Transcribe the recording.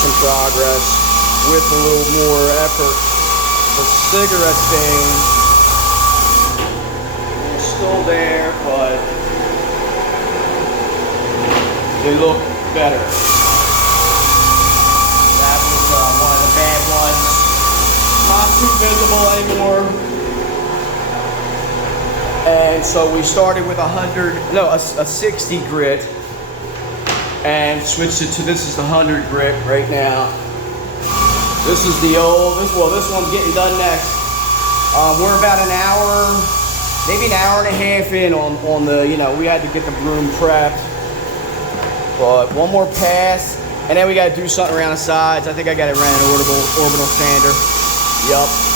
some progress with a little more effort. The cigarette stains are still there, but they look better. That was one of the bad ones. Not too visible anymore. And so we started with a 60 grit, and switched it to, this is the 100 grit right now. This is the old, this one's getting done next. We're about an hour, maybe an hour and a half in on the, we had to get the broom prepped. But one more pass, and then we got to do something around the sides. I think I got it ran an orbital sander. Yup.